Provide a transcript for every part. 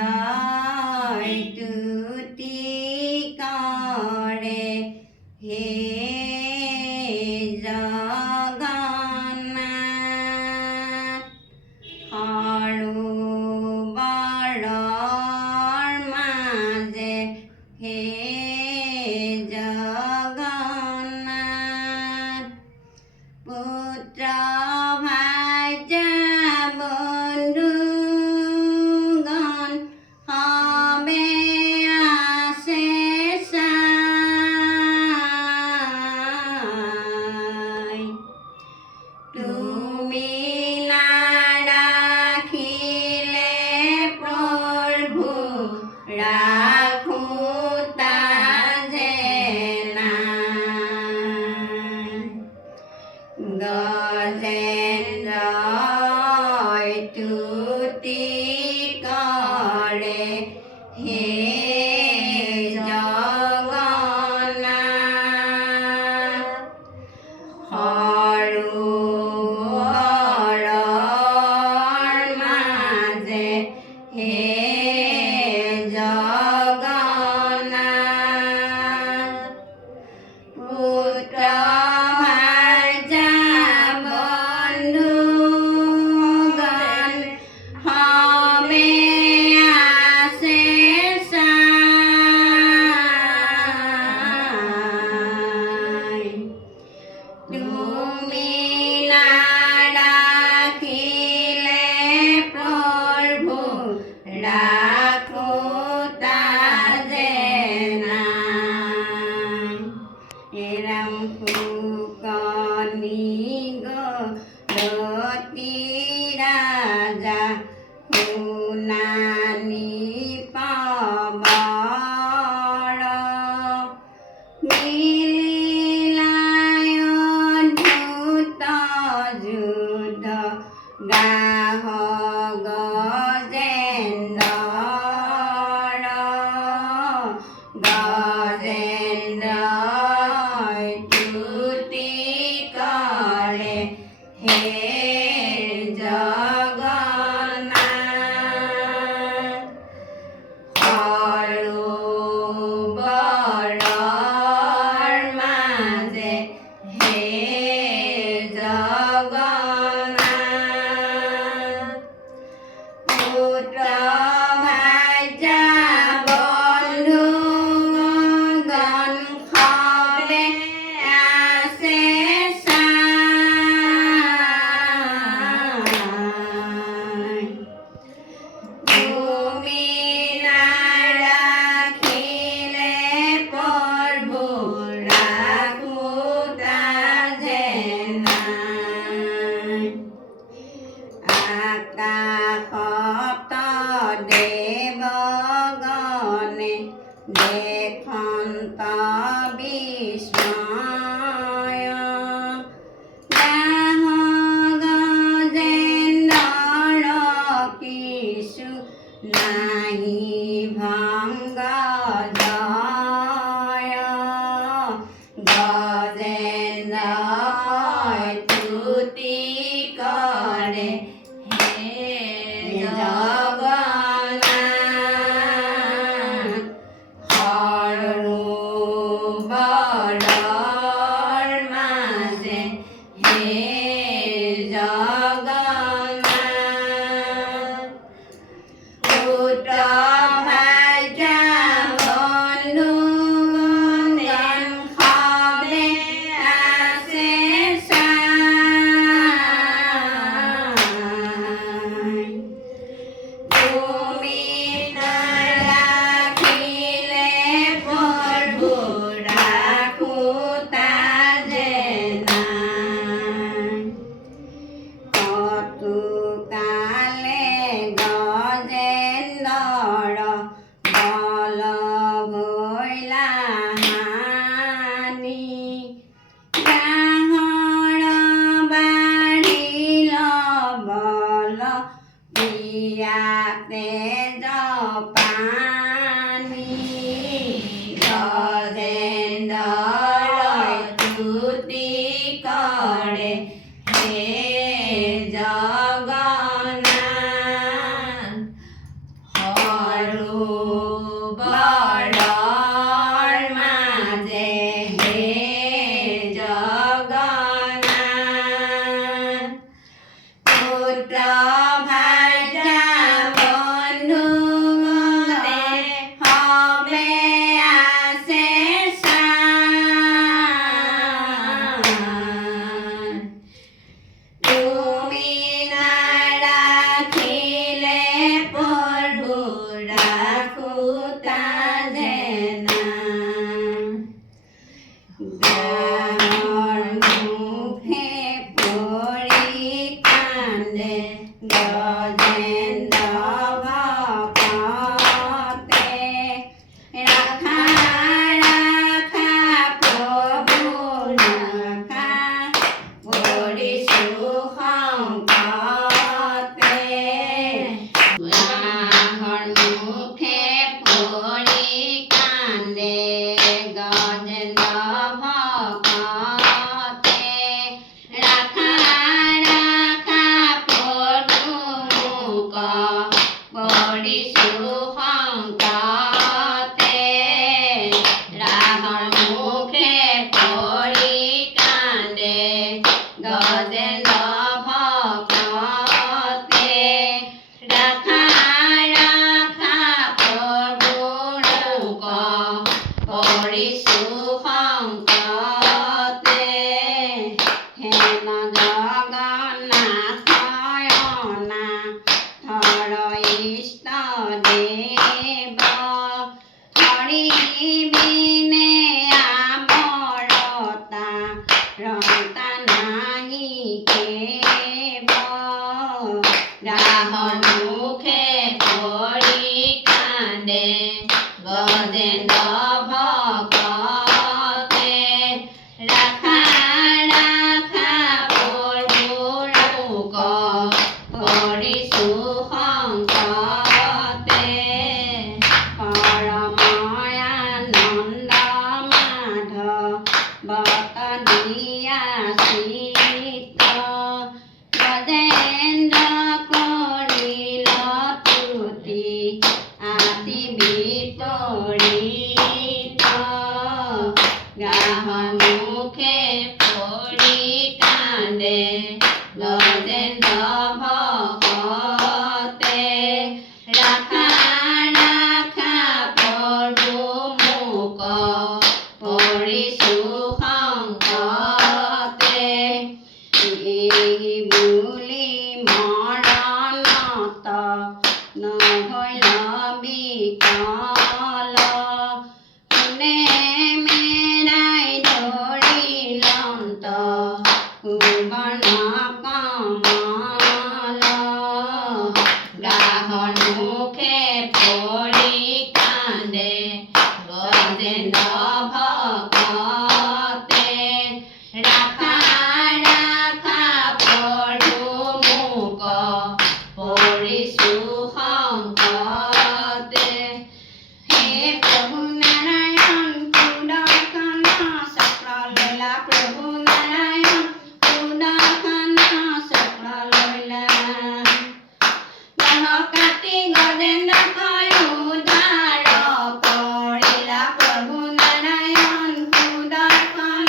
গজেন্দ্ৰই তুতি কৰে হে জগন্নাথ সৰোবৰৰ মাজে হে জগন্নাথ পুত্ৰ তুমি নাৰাখিলে প্ৰভু ৰাখো তাজে নাই গজেন্দ্ৰই তুতি কৰে হে তুমি নাৰাখিলে প্ৰভু ৰাখো তাজে নাই ৰাম ফুকনি গতি ৰাজা শুনানি পাবৰ গাহ গজেন্দ্ৰই তুতি কৰে হে জগন্নাথ সৰোবৰৰ মাজে হে জগন্নাথ পুত্ৰ ভাৰ্যা বন্ধুগণ সবে আছে চাই তুমি নাৰাখিলে প্ৰভু ৰাখো তাজে নাই আকাশত দেৱগণে দেখন্ত বিস্ময় গাহ গজেন্দ্ৰৰ কিছু নাহি ভংগ জয় গজেন্দ্ৰই তুতি কৰে হে জগন্নাথ সৰোবৰৰ মাজে হে জগন্নাথ পুত্ৰ ভাৰ্যা বন্ধুগণ সবে আছে চাই তুমি নাৰাখিলে প্ৰভু ৰাখো তাজে নাই কতুকালে গজেন্দ্ৰৰ বল ভৈলা হানি গাহৰ বাঢ়িল বল পিয়াতে জপানী গজেন্দ্ৰই তুতি কৰে হে পুত্ৰ ভাজা বন্ধু গলে হবে আছে চান। তুমি নাৰাখিলে প্ৰভু ৰাখোতা যেনা। গাঁৱৰ মুখে পৰি কান্দে গজেন্দ্ৰ ভকতে। ৰাখা ৰাখা প্ৰভু ৰাখা কৰিছোঁ সংকটে। গাঁৱৰ মুখে পৰি কান্দে গজেন্দ্ৰ ভকতে। ৰাখা ৰাখা প্ৰভু মোক কৰিছোঁ সংকটে। ৰাহৰ মুখে পৰি কান্দে গজেন্দ্ৰ ভকতে। ৰাখা ৰাখা প্ৰভু মোক কৰিছোঁ সংকটে। হেম জগন্নাথ অনাথৰ ইষ্ট দেৱ। হৰি বিনে আমৰতা ৰতা নাহি কেব। ৰাহৰ মুখে পৰি কান্দে গজেন্দ্ৰ ভকতে। ৰাখা ৰাখা প্ৰভু মোক কৰিছোঁ সংকটে। পৰমানন্দ মাধৱত দিয়া চিত্ত। গজেন্দ্ৰ কৰিল তুতি আতি বিপৰীত। গাঁৱৰ মুখে পৰি কান্দে গজেন্দ্ৰ ভকতে। ৰাখা ৰাখা প্ৰভু মোক কৰিছোঁ সংকটে। এই বুলি মৰণত নহৈল বিকল। কোনে মেৰাই ধৰিলন্ত সুবৰ্ণ কমল। গাঁৱৰ মুখে পৰি কান্দে গজেন্দ্ৰ ভকতে। ৰাখা ৰাখা প্ৰভু মোক কৰিছোঁ সংকটে। হে প্ৰভু নাৰায়ণ সুদৰ্শন চক্ৰ লৈলা। প্ৰভু নাৰায়ণ সুদৰ্শন চক্ৰ লৈলা। বাহ কাটি গজেন্দ্ৰক উদ্ধাৰ কৰিলা। প্ৰভু নাৰায়ণ সুদৰ্শন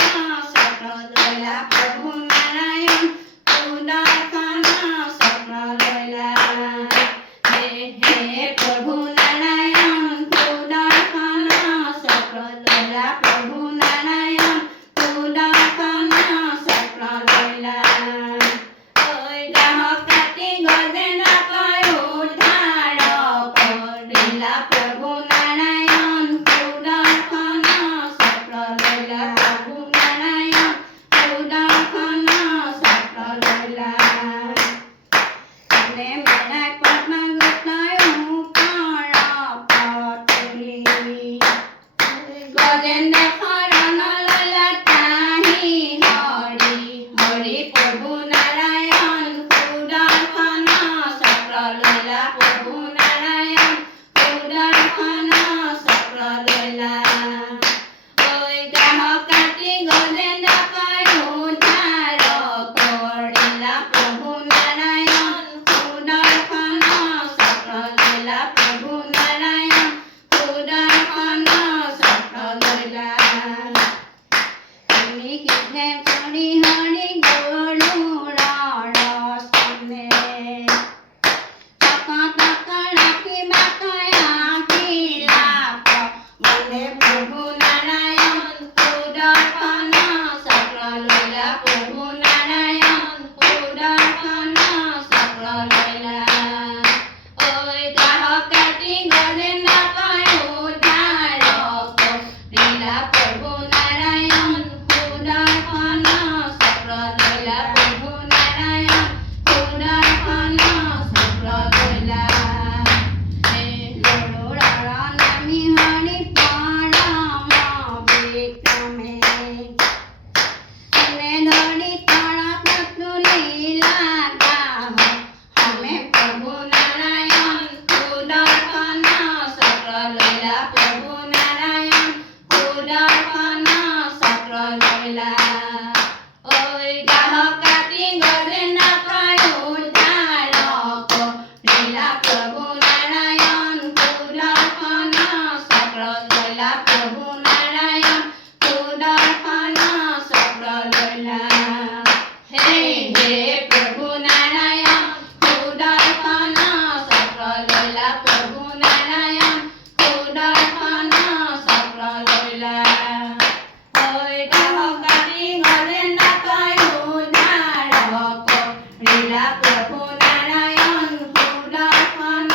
চক্ৰ লৈলা। প্ৰভু নাৰায়ণ সুদৰ্শন চক্ৰ লৈলা। হে প্ৰভু নাৰায়ণ সুদৰ্শন চক্ৰ লৈলা। প্ৰভু নাৰায়ণ সুদৰ্শন চক্ৰ লৈলা। গাহ কাটি গজেন্দ্ৰক উদ্ধাৰ কৰিলা। প্ৰভু নাৰায়ণ সুদৰ্শন চক্ৰ লৈলা। প্ৰভু নাৰায়ণ সুদৰ্শন চক্ৰ লৈলা। কোনে মেৰাই পদ্মগুপ্তই ওপৰ তুলি। গজেন্দ্ৰ শৰণ লৈলা ত্ৰাহি হৰি। হৰি প্ৰভু নাৰায়ণ সুদৰ্শন চক্ৰ লৈলা। প্ৰভু নাৰায়ণ সুদৰ্শন চক্ৰ লৈলা। গাহ কাটি গজেন্দ্ৰক উদ্ধাৰ কৰিলা। প্ৰভু নাৰায়ণ সুদৰ্শন प्रभु नारायण सुदर्शन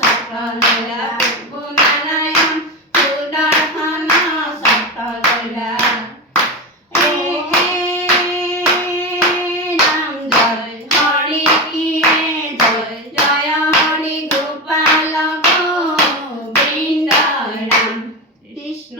चक्र लैला प्रभु नारायण सुदर्शन चक्र लैला राम जय हरि की जय जय हरि गोपाल गोविंद राम कृष्ण।